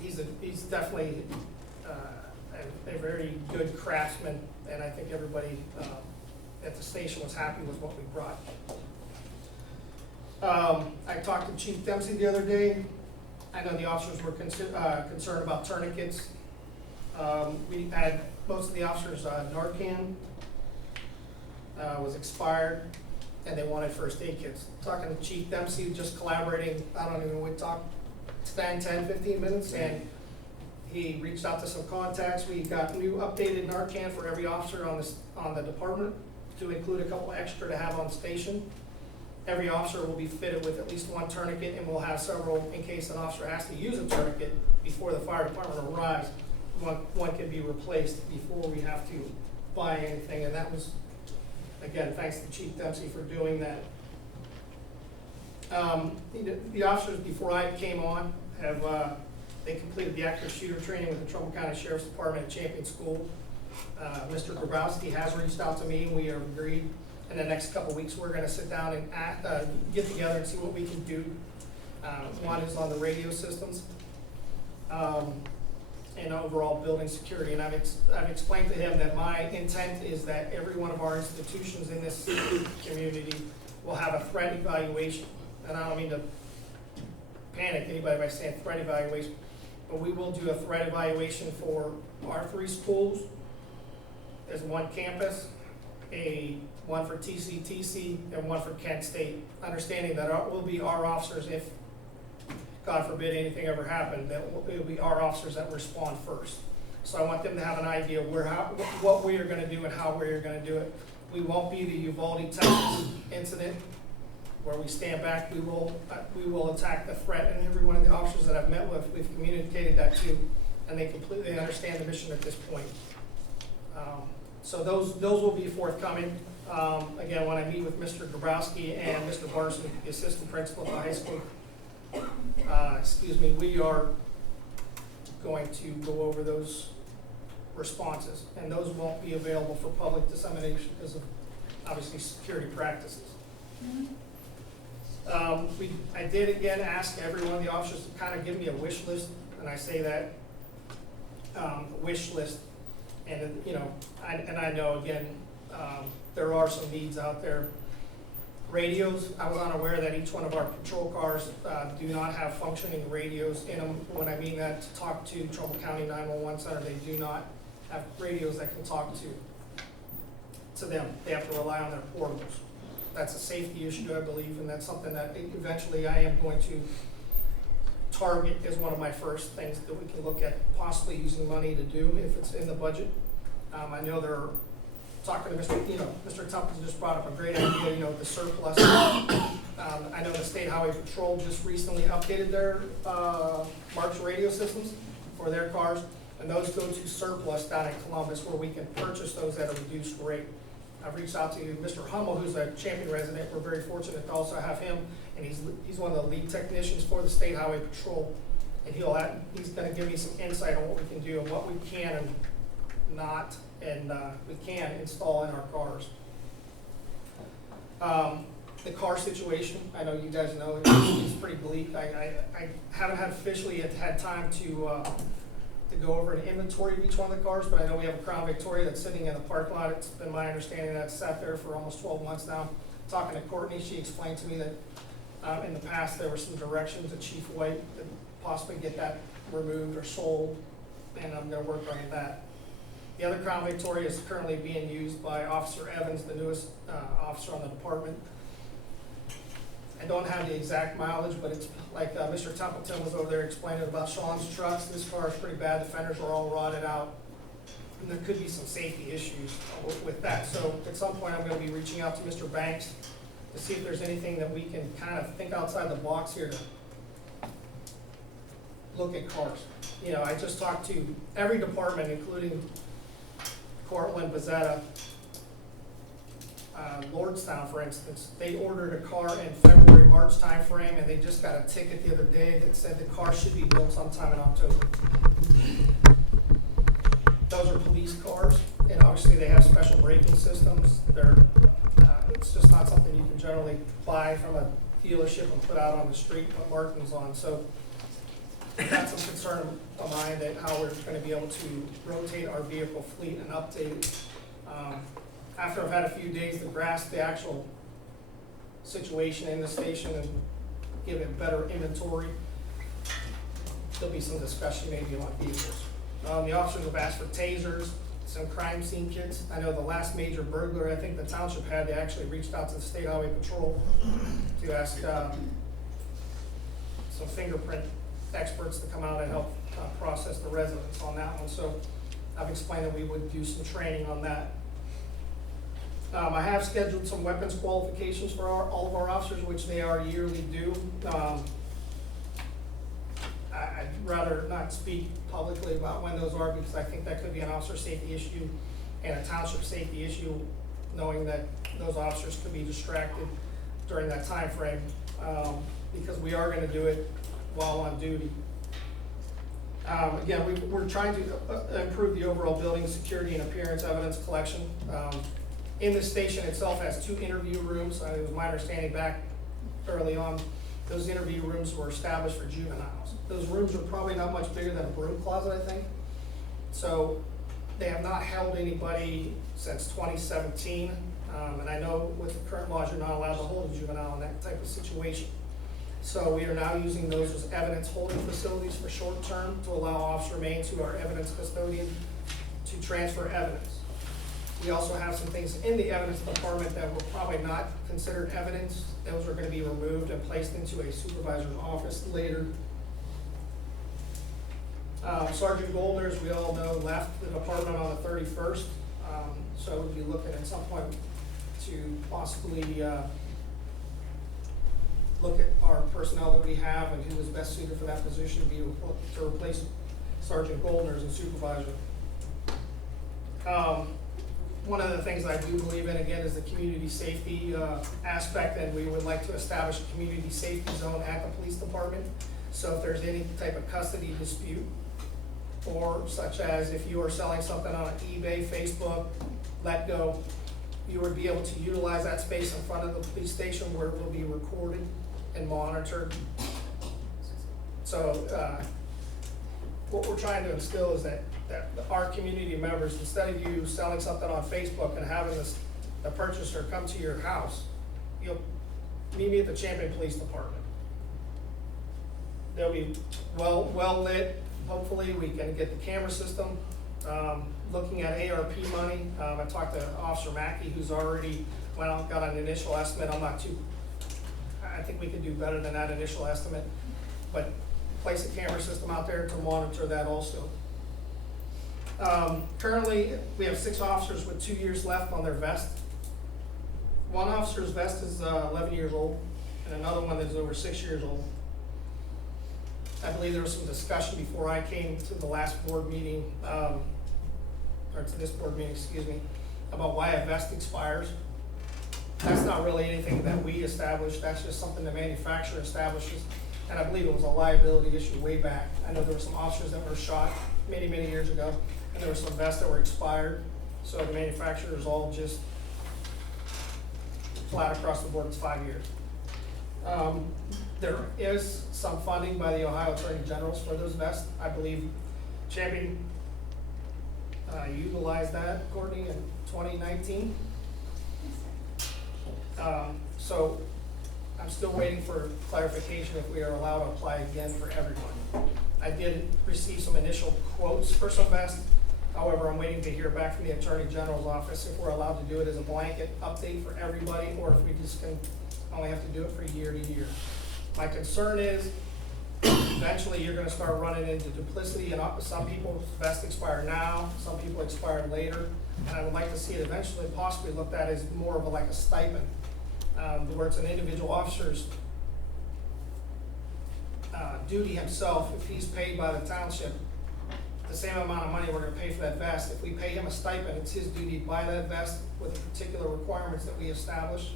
He's definitely a very good craftsman, and I think everybody at the station was happy with what we brought. I talked to Chief Dempsey the other day. I know the officers were concerned about tourniquets. We had most of the officers' Narcan was expired, and they wanted first aid kits. Talking to Chief Dempsey, just collaborating, I don't even know, we talked 10, 15 minutes, and he reached out to some contacts. We got new updated Narcan for every officer on the department, to include a couple extra to have on station. Every officer will be fitted with at least one tourniquet, and we'll have several in case an officer has to use a tourniquet before the fire department arrives. One can be replaced before we have to buy anything, and that was, again, thanks to Chief Dempsey for doing that. The officers before I came on have they completed the active shooter training with the Trumbull County Sheriff's Department at Champion School. Mr. Grabowski has reached out to me, and we have agreed in the next couple of weeks we're going to sit down and get together and see what we can do. One is on the radio systems and overall building security. And I've explained to him that my intent is that every one of our institutions in this community will have a threat evaluation. And I don't mean to panic anybody by saying threat evaluation, but we will do a threat evaluation for our 3 schools. There's one campus, one for TCTC, and one for Kent State. Understanding that it will be our officers, if God forbid anything ever happened, that it will be our officers that respond first. So I want them to have an idea of what we are going to do and how we are going to do it. We won't be the Uvalde, Texas incident where we stand back. We will attack the threat, and every one of the officers that I've met with, we've communicated that to, and they completely understand the mission at this point. So those will be forthcoming. Again, when I meet with Mr. Grabowski and Mr. Barson, the assistant principal at the high school, we are going to go over those responses, and those won't be available for public dissemination because of obviously security practices. I did again ask every one of the officers to kind of give me a wish list, and I say that wish list, and I know again there are some needs out there. Radios, I was unaware that each one of our patrol cars do not have functioning radios in them. When I mean that, to talk to Trumbull County 911 Center, they do not have radios that can talk to them. They have to rely on their portables. That's a safety issue, I believe, and that's something that eventually I am going to target as one of my first things that we can look at possibly using money to do if it's in the budget. I know they're talking to Mr. Templeton just brought up a great idea, the surplus. I know the State Highway Patrol just recently updated their March radio systems for their cars, and those go to surplus down in Columbus where we can purchase those at a reduced rate. I've reached out to Mr. Hummel, who's a Champion resident. We're very fortunate to also have him, and he's one of the lead technicians for the State Highway Patrol, and he's going to give me some insight on what we can do and what we can and not, and we can install in our cars. The car situation, I know you guys know it's pretty bleak. I haven't officially had time to go over an inventory of each one of the cars, but I know we have a Crown Victoria that's sitting in the parking lot. It's been my understanding that it's sat there for almost 12 months now. Talking to Courtney, she explained to me that in the past there were some directions to Chief White to possibly get that removed or sold, and I'm going to work on that. The other Crown Victoria is currently being used by Officer Evans, the newest officer on the department. I don't have the exact mileage, but it's like Mr. Templeton was over there explaining about Sean's trucks. This car is pretty bad. The fenders are all rotted out, and there could be some safety issues with that. So at some point I'm going to be reaching out to Mr. Banks to see if there's anything that we can kind of think outside the box here to look at cars. I just talked to every department, including Cortland, Bezetta, Lordstown, for instance. They ordered a car in February, March timeframe, and they just got a ticket the other day that said the car should be built sometime in October. Those are police cars, and obviously they have special braking systems. It's just not something you can generally buy from a dealership and put out on the street and put markings on. So that's a concern of mine, that how we're gonna be able to rotate our vehicle fleet and update it. After I've had a few days to grasp the actual situation in the station and give it better inventory, there'll be some discussion maybe on vehicles. The officers have asked for tasers, some crime scene kits. I know the last major burglary I think the township had, they actually reached out to the State Highway Patrol to ask some fingerprint experts to come out and help process the residents on that one. So I've explained that we would do some training on that. I have scheduled some weapons qualifications for all of our officers, which they are yearly due. I'd rather not speak publicly about when those are, because I think that could be an officer safety issue and a township safety issue, knowing that those officers could be distracted during that time frame, because we are gonna do it while on duty. Again, we're trying to improve the overall building security and appearance evidence collection. In the station itself has 2 interview rooms. It was my understanding back early on, those interview rooms were established for juveniles. Those rooms are probably not much bigger than a broom closet, I think. So they have not held anybody since 2017. And I know with the current laws, you're not allowed to hold a juvenile in that type of situation. So we are now using those as evidence holding facilities for short term to allow officer remains who are evidence custodian to transfer evidence. We also have some things in the evidence department that were probably not considered evidence. Those are gonna be removed and placed into a supervisor's office later. Sergeant Goldner, as we all know, left the department on the 31st. So we'll be looking at some point to possibly look at our personnel that we have and who is best suited for that position to replace Sergeant Goldner as a supervisor. One of the things I do believe in, again, is the community safety aspect, and we would like to establish a community safety zone at the police department. So if there's any type of custody dispute, or such as if you are selling something on eBay, Facebook, LetGo, you would be able to utilize that space in front of the police station where it will be recorded and monitored. So what we're trying to instill is that our community members, instead of you selling something on Facebook and having the purchaser come to your house, you'll meet me at the Champion Police Department. They'll be well lit. Hopefully we can get the camera system. Looking at ARP money, I talked to Officer Mackey, who's already went out and got an initial estimate. I think we could do better than that initial estimate, but place a camera system out there to monitor that also. Currently, we have 6 officers with 2 years left on their vest. One officer's vest is 11 years old, and another one is over 6 years old. I believe there was some discussion before I came to the last board meeting, or to this board meeting, excuse me, about why a vest expires. That's not really anything that we established, that's just something the manufacturer establishes. And I believe it was a liability issue way back. I know there were some officers that were shot many, many years ago, and there were some vests that were expired. So the manufacturers all just flat across the board, it's 5 years. There is some funding by the Ohio Attorney Generals for those vests. I believe Champion utilized that, Courtney, in 2019. So I'm still waiting for clarification if we are allowed to apply again for everyone. I did receive some initial quotes for some vests. However, I'm waiting to hear back from the Attorney General's office if we're allowed to do it as a blanket update for everybody, or if we just can only have to do it for year to year. My concern is eventually you're gonna start running into duplicity, and some people's vests expire now, some people expire later. And I would like to see it eventually possibly looked at as more of like a stipend, where it's an individual officer's duty himself. If he's paid by the township the same amount of money we're gonna pay for that vest, if we pay him a stipend, it's his duty to buy that vest with the particular requirements that we establish.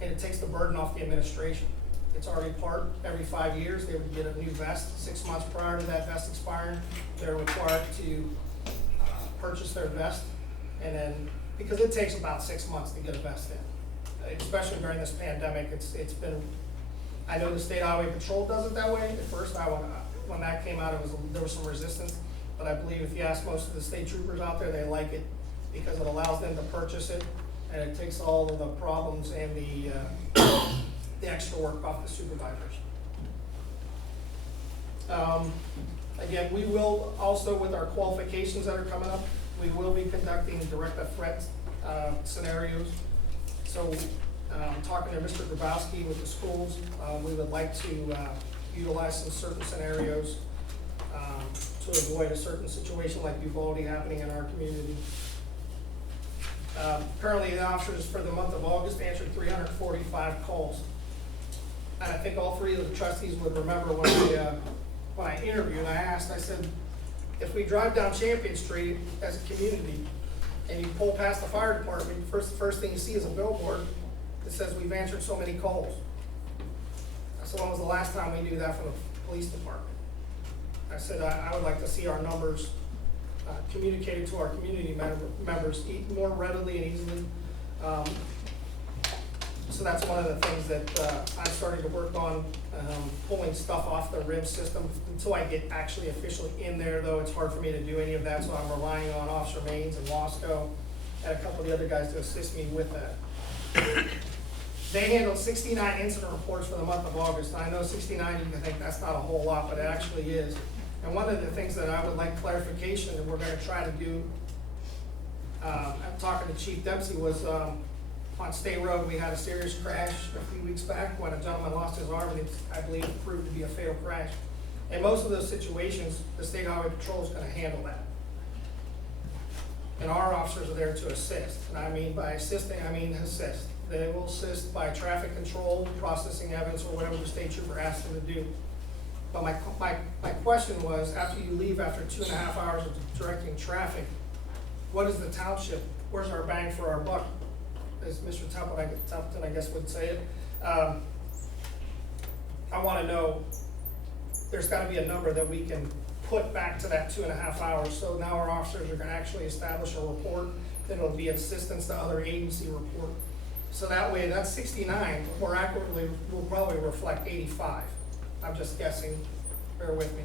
And it takes the burden off the administration. It's already part, every 5 years, they would get a new vest. 6 months prior to that vest expiring, they're required to purchase their vest. And then, because it takes about 6 months to get a vest in, especially during this pandemic, it's been I know the State Highway Patrol does it that way. At first, when that came out, there was some resistance. But I believe if you ask most of the state troopers out there, they like it because it allows them to purchase it, and it takes all of the problems and the extra work off the supervisors. Again, we will also, with our qualifications that are coming up, we will be conducting direct threat scenarios. So, talking to Mr. Grabowski with the schools, we would like to utilize some certain scenarios to avoid a certain situation like Uvalde happening in our community. Currently, the officers for the month of August answered 345 calls. And I think all three of the trustees would remember when I interviewed, I asked, I said, if we drive down Champion Street as a community and you pull past the fire department, the first thing you see is a billboard that says we've answered so many calls. So when was the last time we knew that from the police department? I said I would like to see our numbers communicated to our community members more readily and easily. So that's one of the things that I'm starting to work on, pulling stuff off the RIM system. Until I get actually officially in there, though, it's hard for me to do any of that, so I'm relying on Officer Maines and Wasco and a couple of the other guys to assist me with that. They handled 69 incident reports for the month of August. I know 69, you can think that's not a whole lot, but it actually is. And one of the things that I would like clarification, and we're going to try to do, I'm talking to Chief Dempsey, was on State Road, we had a serious crash a few weeks back when a gentleman lost his arm, and it, I believe, proved to be a fatal crash. In most of those situations, the State Highway Patrol is going to handle that. And our officers are there to assist. And I mean by assisting, I mean assist. They will assist by traffic control, processing evidence, or whatever the state trooper asks them to do. But my question was, after you leave after 2.5 hours of directing traffic, what is the township? Where's our bang for our buck? As Mr. Templeton, I guess, would say it. I want to know, there's got to be a number that we can put back to that 2.5 hours. So now our officers are going to actually establish a report that will be assistance to other agency report. So that way, that 69 more accurately will probably reflect 85. I'm just guessing, bear with me.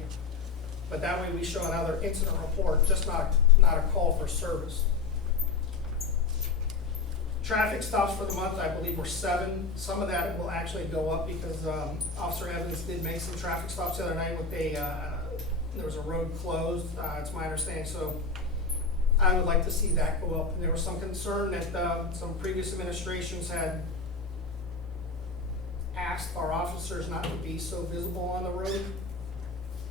But that way we show another incident report, just not a call for service. Traffic stops for the month, I believe, were 7. Some of that will actually go up because Officer Evans did make some traffic stops the other night with there was a road closed, it's my understanding. So I would like to see that go up. And there was some concern that some previous administrations had asked our officers not to be so visible on the road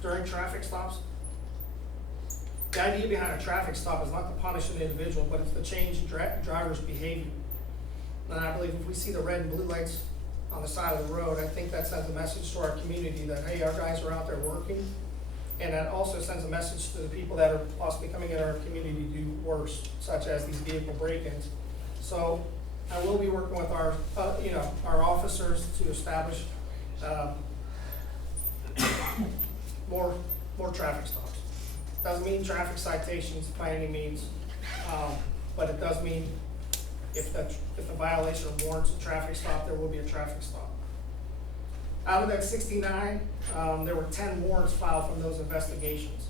during traffic stops. The idea behind a traffic stop is not to punish an individual, but it's to change driver's behavior. And I believe if we see the red and blue lights on the side of the road, I think that sends a message to our community that, hey, our guys are out there working. And that also sends a message to the people that are possibly coming in our community to do worse, such as these vehicle break-ins. So I will be working with our officers to establish more traffic stops. Doesn't mean traffic citations by any means, but it does mean if the violation warrants a traffic stop, there will be a traffic stop. Out of that 69, there were 10 warrants filed from those investigations.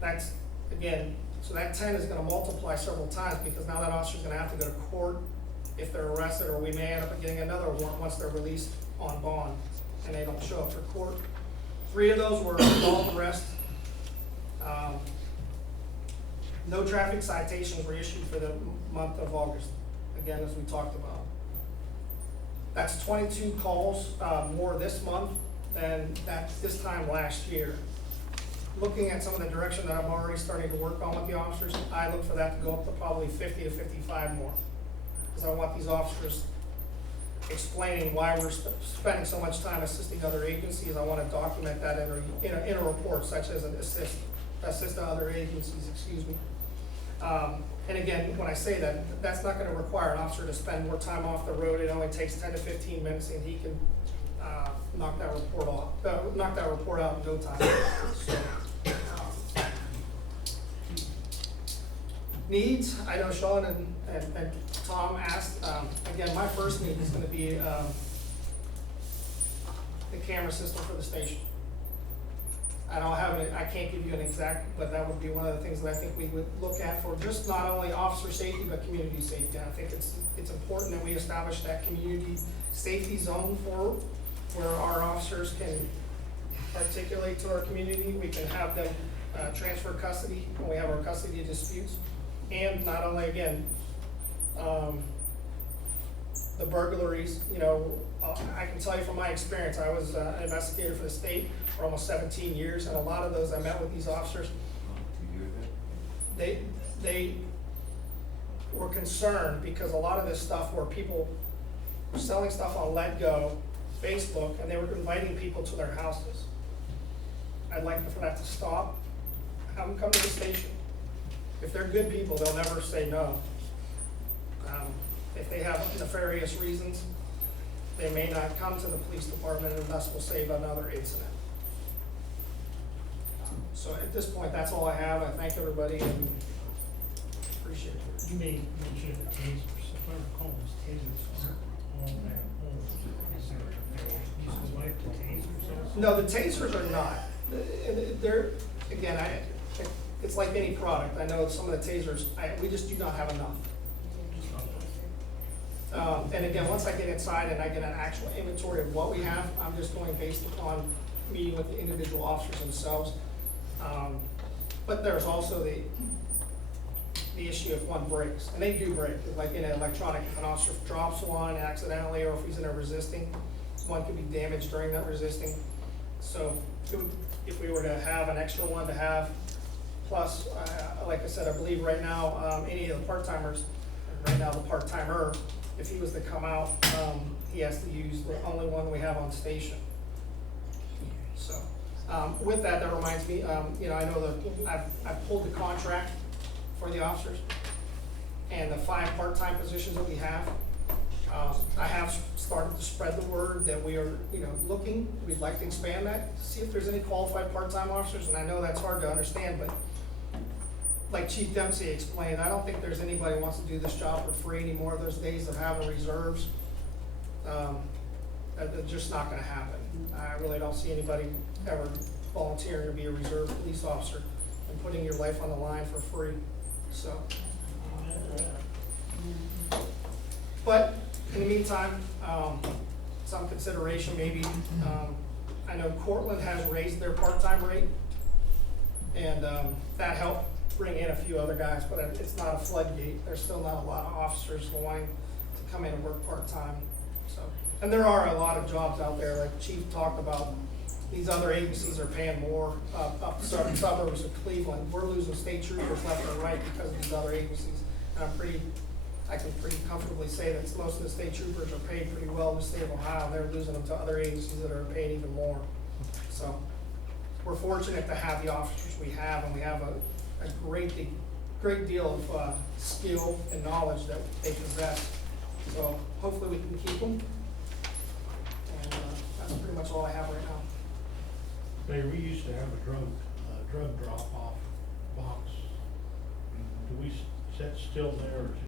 That's, again, so that 10 is going to multiply several times because now that officer's going to have to go to court if they're arrested, or we may end up getting another warrant once they're released on bond and they don't show up for court. 3 of those were adult arrests. No traffic citations were issued for the month of August, again, as we talked about. That's 22 calls more this month than this time last year. Looking at some of the direction that I'm already starting to work on with the officers, I look for that to go up to probably 50 to 55 more. Because I want these officers explaining why we're spending so much time assisting other agencies. I want to document that in a report, such as an assist other agencies, excuse me. And again, when I say that, that's not going to require an officer to spend more time off the road. It only takes 10 to 15 minutes, and he can knock that report out in no time. So, needs, I know Sean and Tom asked. Again, my first need is going to be the camera system for the station. I don't have it, I can't give you an exact, but that would be one of the things that I think we would look at for just not only officer safety, but community safety. And I think it's important that we establish that community safety zone for where our officers can articulate to our community. We can have them transfer custody when we have our custody disputes. And not only, again, the burglaries, you know, I can tell you from my experience, I was an investigator for the state for almost 17 years, and a lot of those I met with these officers, they were concerned because a lot of this stuff where people were selling stuff on Let Go, Facebook, and they were inviting people to their houses. I'd like for that to stop. Have them come to the station. If they're good people, they'll never say no. If they have nefarious reasons, they may not come to the police department, and thus will save another incident. So at this point, that's all I have. I thank everybody and appreciate it. You may mention the tasers. If I recall, those tasers aren't all that old. Is there useful life to tasers also? No, the tasers are not. They're, again, it's like any product. I know some of the tasers, we just do not have enough. And again, once I get inside and I get an actual inventory of what we have, I'm just going based upon meeting with the individual officers themselves. But there's also the issue if one breaks, and they do break, like in an electronic, if an officer drops one accidentally, or if he's in a resisting, one could be damaged during that resisting. So if we were to have an extra one to have, plus, like I said, I believe right now, any of the part-timers, right now the part-timer, if he was to come out, he has to use the only one we have on station. So, with that reminds me, you know, I know that I've pulled the contract for the officers and the 5 part-time positions that we have. I have started to spread the word that we are, you know, looking, we'd like to expand that, see if there's any qualified part-time officers, and I know that's hard to understand, but like Chief Dempsey explained, I don't think there's anybody who wants to do this job for free anymore. Those days of having reserves, they're just not gonna happen. I really don't see anybody ever volunteering to be a reserve police officer and putting your life on the line for free, so. But in the meantime, some consideration maybe, I know Cortland has raised their part-time rate, and that helped bring in a few other guys, but it's not a floodgate. There's still not a lot of officers wanting to come in and work part-time. So, and there are a lot of jobs out there, like Chief talked about. These other agencies are paying more up certain suburbs of Cleveland. We're losing state troopers left and right because of these other agencies. And I can pretty comfortably say that most of the state troopers are paid pretty well in the state of Ohio. They're losing them to other agencies that are paying even more. So we're fortunate to have the officers we have, and we have a great deal of skill and knowledge that they possess. So hopefully we can keep them. And that's pretty much all I have right now. Mayor, we used to have a drug drop-off box. Do we, is that still there, or is it